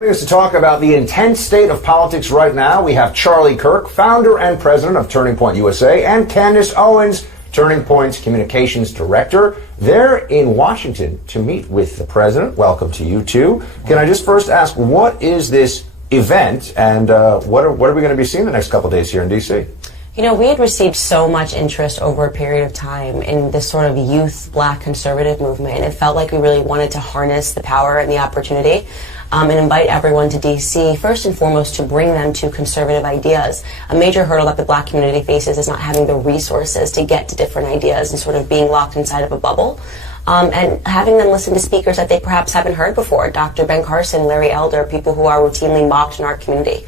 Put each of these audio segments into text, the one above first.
To talk about the intense state of politics right now, we have Charlie Kirk, founder and president of Turning Point USA, and Candace Owens, Turning Point's communications director. They're in Washington to meet with the president. Welcome to you two. Can I just first ask, what is this event, and what are we going to be seeing the next couple of days here in D.C.? You know, we had received so much interest over a period of time in this sort of youth black conservative movement, and it felt like we really wanted to harness the power and the opportunity and invite everyone to D.C., first and foremost, to bring them to conservative ideas. A major hurdle that the black community faces is not having the resources to get to different ideas and sort of being locked inside of a bubble. And having them listen to speakers that they perhaps haven't heard before, Dr. Ben Carson, Larry Elder, people who are routinely mocked in our community.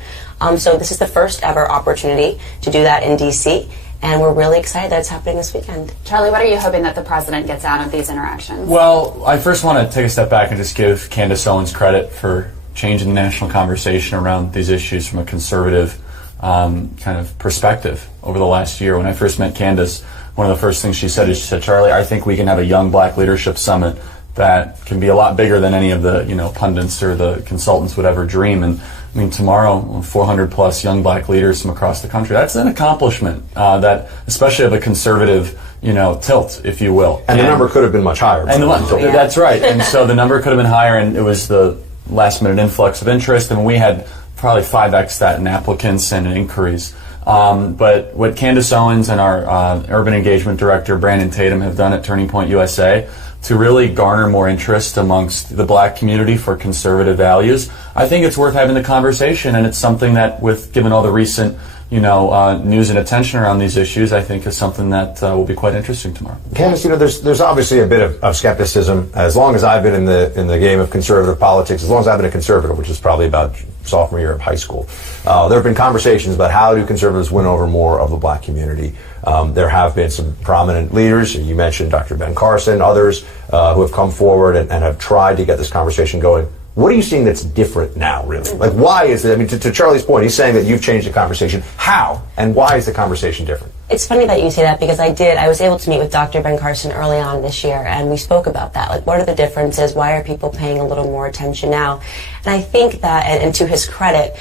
So this is the first ever opportunity to do that in D.C., and we're really excited that it's happening this weekend. Charlie, what are you hoping that the president gets out of these interactions? Well, I first want to take a step back and just give Candace Owens credit for changing the national conversation around these issues from a conservative kind of perspective over the last year. When I first met Candace, one of the first things she said is, she said, Charlie, I think we can have a young black leadership summit that can be a lot bigger than any of the pundits or the consultants would ever dream. And I mean, tomorrow, 400 plus young black leaders from across the country. That's an accomplishment that, especially of a conservative, tilt, if you will. And the number could have been much higher. That's right. And so the number could have been higher, and it was the last minute influx of interest. And we had probably 5x that in applicants and in inquiries. But what Candace Owens and our urban engagement director, Brandon Tatum, have done at Turning Point USA to really garner more interest amongst the black community for conservative values, I think it's worth having the conversation, and it's something that, given all the recent news and attention around these issues, I think is something that will be quite interesting tomorrow. Candace, there's obviously a bit of skepticism. As long as I've been in the game of conservative politics, as long as I've been a conservative, which is probably about sophomore year of high school, there have been conversations about how do conservatives win over more of the black community. There have been some prominent leaders. You mentioned Dr. Ben Carson, others who have come forward and have tried to get this conversation going. What are you seeing that's different now, really? Like, why is it? I mean, to Charlie's point, he's saying that you've changed the conversation. How and why is the conversation different? It's funny that you say that, because I was able to meet with Dr. Ben Carson early on this year, and we spoke about that. Like, what are the differences? Why are people paying a little more attention now? And I think that, and to his credit,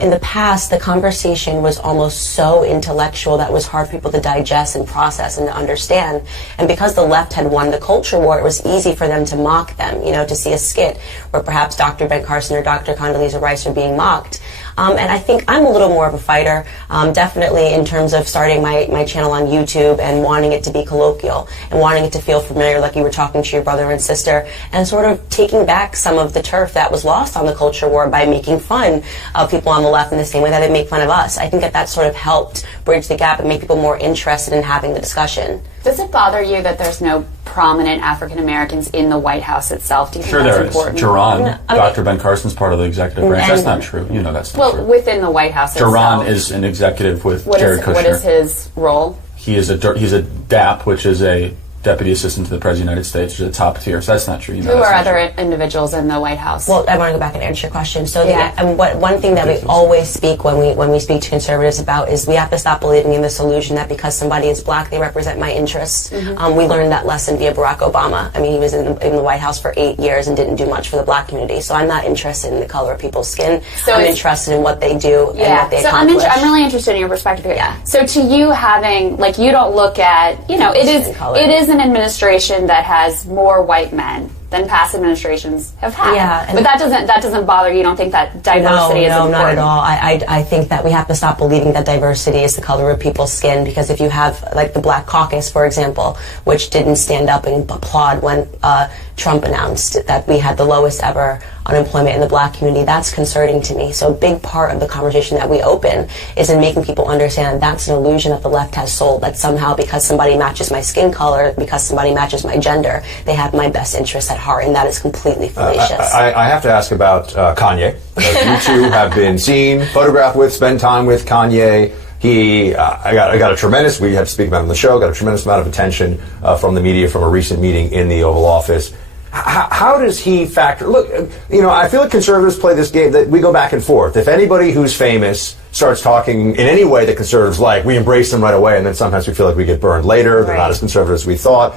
in the past, the conversation was almost so intellectual that it was hard for people to digest and process and to understand. And because the left had won the culture war, it was easy for them to mock them, to see a skit where perhaps Dr. Ben Carson or Dr. Condoleezza Rice are being mocked. And I think I'm a little more of a fighter, definitely in terms of starting my channel on YouTube and wanting it to be colloquial and wanting it to feel familiar, like you were talking to your brother and sister, and sort of taking back some of the turf that was lost on the culture war by making fun of people on the left in the same way that they make fun of us. I think that sort of helped bridge the gap and make people more interested in having the discussion. Does it bother you that there's no prominent African Americans in the White House itself? Do you think that's important? Sure there is. Dr. Ben Carson's part of the executive branch. That's not true. That's not true. Well, within the White House itself. Jaron is an executive with Jared Kushner. What is his role? He's a DAP, which is a Deputy Assistant to the President of the United States, which is a top tier. So that's not true. Who are other individuals in the White House? Well, I want to go back and answer your question. So one thing that we always speak when we speak to conservatives about is we have to stop believing in this illusion that because somebody is black, they represent my interests. Mm-hmm. We learned that lesson via Barack Obama. I mean, he was in the White House for 8 years and didn't do much for the black community. So I'm not interested in the color of people's skin. So I'm interested in what they do and what they accomplish. I'm really interested in your perspective here. Yeah. So to you, having, you don't look at, it is an administration that has more white men than past administrations have had. Yeah, but that doesn't bother you. You don't think that diversity is important? No, not at all. I think that we have to stop believing that diversity is the color of people's skin, because if you have, the Black Caucus, for example, which didn't stand up and applaud when Trump announced that we had the lowest ever unemployment in the black community, that's concerning to me. So a big part of the conversation that we open is in making people understand that's an illusion that the left has sold, that somehow because somebody matches my skin color, because somebody matches my gender, they have my best interests at heart, and that is completely fallacious. I have to ask about Kanye. You two have been seen, photographed with, spend time with Kanye. I got a tremendous, we have to speak about him on the show, got a tremendous amount of attention from the media from a recent meeting in the Oval Office. How does he factor? Look, I feel like conservatives play this game that we go back and forth. If anybody who's famous starts talking in any way that conservatives like, we embrace them right away, and then sometimes we feel like we get burned later. They're not as conservative as we thought.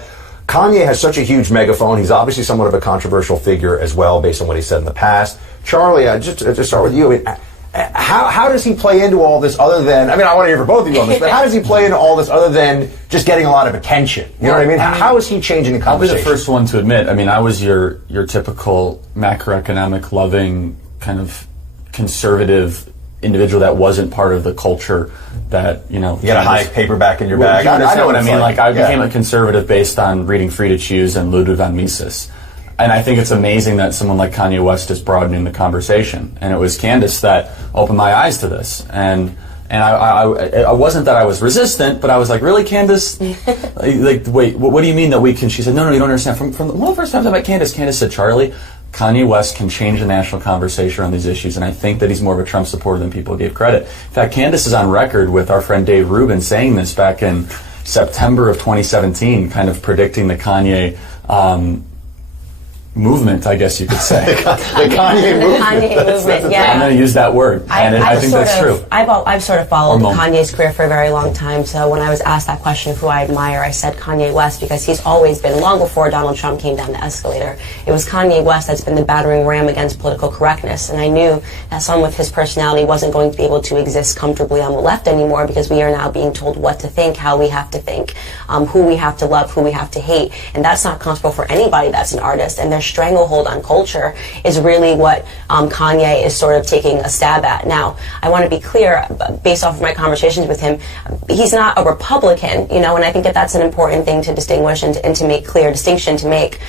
Kanye has such a huge megaphone. He's obviously somewhat of a controversial figure as well, based on what he said in the past. Charlie, just to start with you, I mean, how does he play into all this other than, I mean, I want to hear from both of you on this, but how does he play into all this other than just getting a lot of attention? You know what I mean? How is he changing the conversation? I'll be the first one to admit, I mean, I was your typical macroeconomic loving kind of conservative individual that wasn't part of the culture that, you know... You got a high paperback in your bag. I know what I mean. Like, I became a conservative based on reading Free to Choose and Ludwig von Mises. And I think it's amazing that someone like Kanye West is broadening the conversation. And it was Candace that opened my eyes to this. And I wasn't that I was resistant, but I was like, really, Candace? Like, wait, what do you mean that we can? She said, no, you don't understand. From one of the first times I met Candace said, Charlie, Kanye West can change the national conversation around these issues, and I think that he's more of a Trump supporter than people give credit. In fact, Candace is on record with our friend Dave Rubin saying this back in September of 2017, kind of predicting the Kanye movement, I guess you could say. the Kanye movement. Kanye movement, yeah. I'm going to use that word, and I think that's true. I've sort of followed Kanye's career for a very long time, so when I was asked that question of who I admire, I said Kanye West, because he's always been, long before Donald Trump came down the escalator, it was Kanye West that's been the battering ram against political correctness, and I knew that someone with his personality wasn't going to be able to exist comfortably on the left anymore, because we are now being told what to think, how we have to think, who we have to love, who we have to hate, and that's not comfortable for anybody that's an artist, and their stranglehold on culture is really what Kanye is sort of taking a stab at. Now, I want to be clear, based off of my conversations with him, he's not a Republican, you know, and I think that that's an important thing to distinguish and to make clear, distinction to make,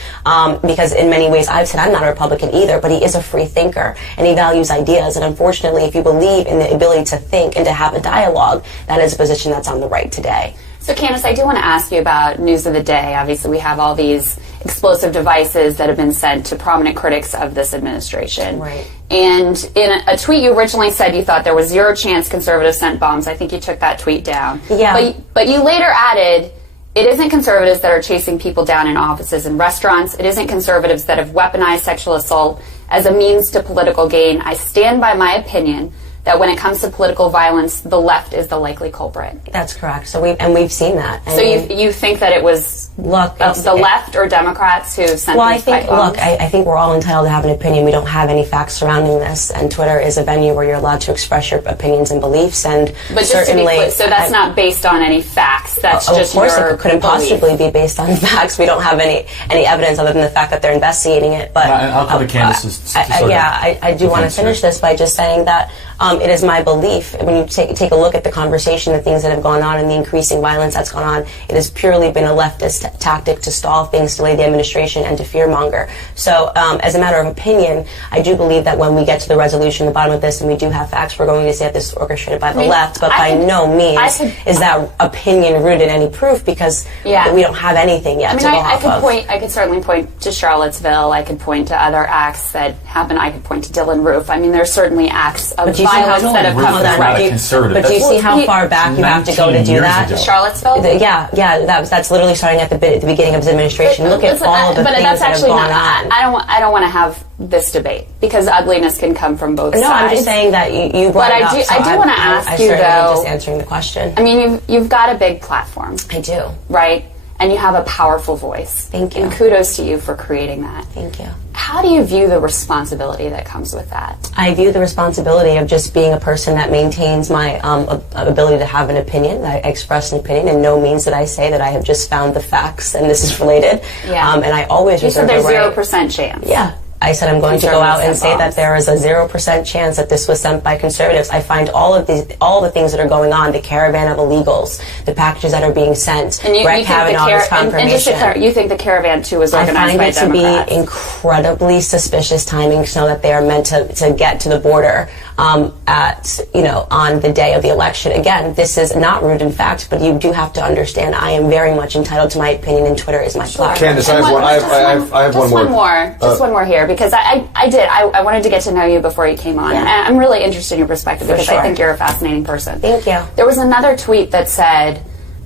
because in many ways I've said I'm not a Republican either, but he is a free thinker, and he values ideas, and unfortunately, if you believe in the ability to think and to have a dialogue, that is a position that's on the right today. So, Candace, I do want to ask you about news of the day. Obviously, we have all these explosive devices that have been sent to prominent critics of this administration. Right. And in a tweet, you originally said you thought there was zero chance conservatives sent bombs. I think you took that tweet down. Yeah. But you later added, it isn't conservatives that are chasing people down in offices and restaurants. It isn't conservatives that have weaponized sexual assault as a means to political gain. I stand by my opinion that when it comes to political violence, the left is the likely culprit. That's correct. So we've seen that. So you think that it was the left or Democrats who sent these pipe bombs? I think we're all entitled to have an opinion. We don't have any facts surrounding this, and Twitter is a venue where you're allowed to express your opinions and beliefs. And but just to be clear, so that's not based on any facts. That's just your Of course, it couldn't possibly be based on facts. We don't have any evidence other than the fact that they're investigating it. But I'll come to Candace's. I do want to finish this by just saying that it is my belief, when you take a look at the conversation, the things that have gone on, and the increasing violence that's gone on, it has purely been a leftist tactic to stall things, delay the administration, and to fearmonger. So, as a matter of opinion, I do believe that when we get to the resolution, the bottom of this, and we do have facts, we're going to say that this is orchestrated by the left, but by no means is that opinion rooted in any proof, because we don't have anything yet to go off of. I could certainly point to Charlottesville. I could point to other acts that happened. I could point to Dylan Roof. I mean, there's certainly acts of violence that have come from But do you see how far back you have to go to do that? Charlottesville? That's literally starting at the beginning of his administration. Look at all of the things that have gone on. I don't want to have this debate, because ugliness can come from both sides. No, I'm just saying that you brought it up. But I do want to ask you, though. Just answering the question. I mean, you've got a big platform. I do. Right? And you have a powerful voice. Thank you. And kudos to you for creating that. Thank you. How do you view the responsibility that comes with that? I view the responsibility of just being a person that maintains my ability to have an opinion. I express an opinion, and no means that I say that I have just found the facts and this is related. Yeah. And I always reserve the right. You said there's 0% chance. Yeah. I said I'm going to go out and say that there is a 0% chance that this was sent by conservatives. I find all the things that are going on, the caravan of illegals, the packages that are being sent, Brett Kavanaugh's confirmation. And just to clarify, you think the caravan too was organized by Democrats? I find it to be incredibly suspicious timing, so that they are meant to get to the border on the day of the election. Again, this is not rooted in fact, but you do have to understand I am very much entitled to my opinion, and Twitter is my platform. Candace, I have one more. Just one more here, because I wanted to get to know you before you came on. Yeah. And I'm really interested in your perspective, because I think you're a fascinating person. Thank you. There was another tweet that said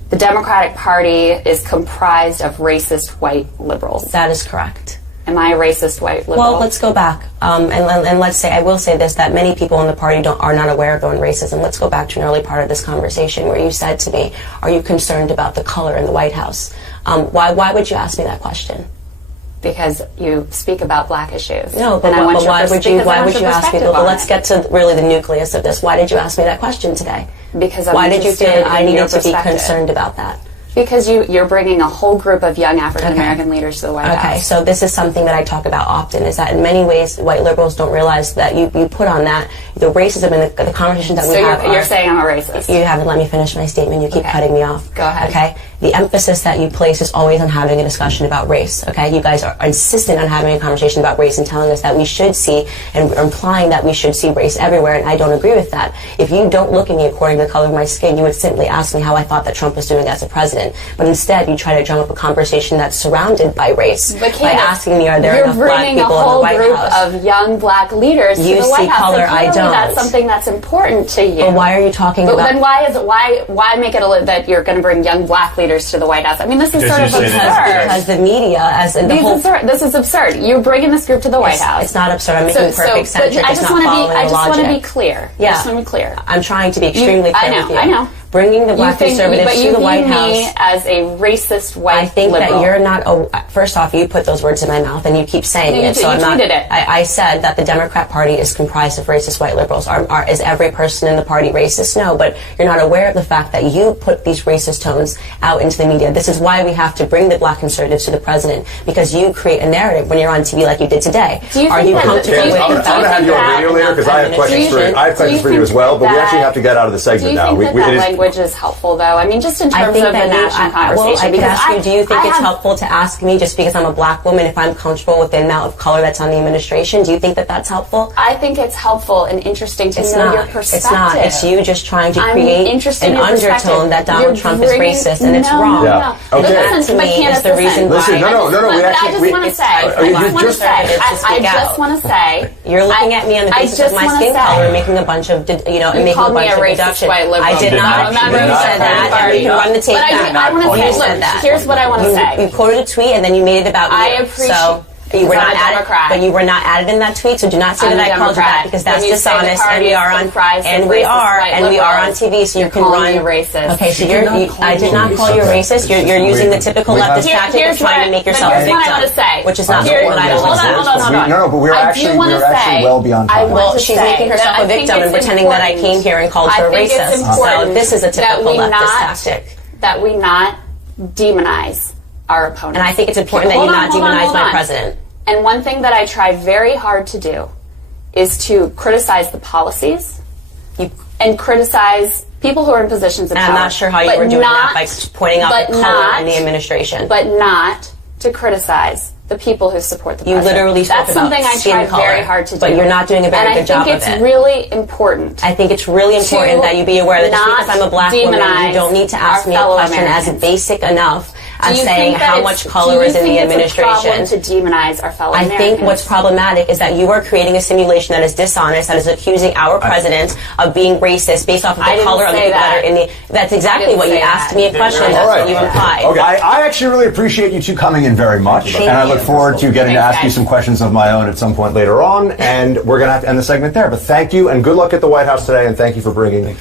the Democratic Party is comprised of racist white liberals. That is correct. Am I a racist white liberal? Well, let's go back. And let's say, I will say this, that many people in the party are not aware of their own racism. Let's go back to an early part of this conversation where you said to me, are you concerned about the color in the White House? Why would you ask me that question? because you speak about black issues. No, but why would you ask me? Well, let's get to really the nucleus of this. Why did you ask me that question today? Because I'm why did you feel that I needed to be perspective. concerned about that? Because you're bringing a whole group of young African American leaders to the White House. Okay, so this is something that I talk about often, is that in many ways white liberals don't realize that you put on that the racism and the conversations that we have. So you're saying I'm a racist. You haven't let me finish my statement. You keep cutting me off. Go ahead. Okay? The emphasis that you place is always on having a discussion about race. Okay? You guys are insistent on having a conversation about race and telling us that we should see, and implying that we should see race everywhere, and I don't agree with that. If you don't look at me according to the color of my skin, you would simply ask me how I thought that Trump was doing as a president. But instead, you try to drum up a conversation that's surrounded by race by asking me, are there enough black people in the White House? You're bringing a whole group of young black leaders to the White House. Color, I don't. That's something that's important to you. But why are you talking about? Then why make it that you're going to bring young black leaders to the White House? I mean, this is sort of absurd. Because the media, as in the whole, this is absurd. You're bringing this group to the White House. It's not absurd. I'm making perfect sense. I just want to be clear. Yeah. I just want to be clear. I'm trying to be extremely clear with you. I know. Bringing the black conservatives to the White House. You view me as a racist white I think liberal. that you're not. First off, you put those words in my mouth, and you keep saying it. So you tweeted it. I said that the Democrat Party is comprised of racist white liberals. Is every person in the party racist? No, but you're not aware of the fact that you put these racist tones out into the media. This is why we have to bring the black conservatives to the president, because you create a narrative when you're on TV like you did today. I'm going to have you on radio later because I have questions for you as well. But we actually have to get out of the segment now. Do you think that language is helpful, though? I mean, just in terms of the national conversation. I could ask you, do you think it's helpful to ask me, just because I'm a black woman, if I'm comfortable with the amount of color that's on the administration? Do you think that that's helpful? I think it's helpful and interesting to know your perspective. It's not. It's you just trying to create an undertone that Donald Trump is racist, and it's wrong. Yeah. Okay. That to me is the reason why. Listen, no. I just want to say. You're looking at me on the basis of my skin color and making a bunch of, making a bunch of deductions. I did not. You said that, and you can run the tape back. I want to say, look, here's what I want to say. You quoted a tweet, and then you made it about me. I appreciate. You were not added, but you were not added in that tweet. So do not say that I called you that, because that's dishonest. And we are on TV. So you can run. Racist. Okay, so I did not call you a racist. You're using the typical leftist tactic of trying to make yourself a victim, which is not what I want. No, but we're actually well beyond time. Well, she's making herself a victim and pretending that I came here and called her racist. So this is a typical leftist tactic. That we not demonize our opponents. And I think it's important that you not demonize my president. And one thing that I try very hard to do is to criticize the policies and criticize people who are in positions of power. I'm not sure how you were doing that by pointing out the color in the administration. But not to criticize the people who support the president. You literally spoke That's something I try very hard to do. But you're not doing a very good job of it. And I think it's really important. I think it's really important that you be aware that just because I'm a black woman, you don't need to ask me a question as basic enough as saying how much color is in the administration. It's a problem to demonize our fellow Americans? I think what's problematic is that you are creating a simulation that is dishonest, that is accusing our president of being racist based off of the color of the people that are in the... That's exactly what you asked me a question. That's what you implied. Okay. I actually really appreciate you two coming in very much. And I look forward to getting to ask you some questions of my own at some point later on. And we're going to have to end the segment there. But thank you, and good luck at the White House today, and thank you for bringing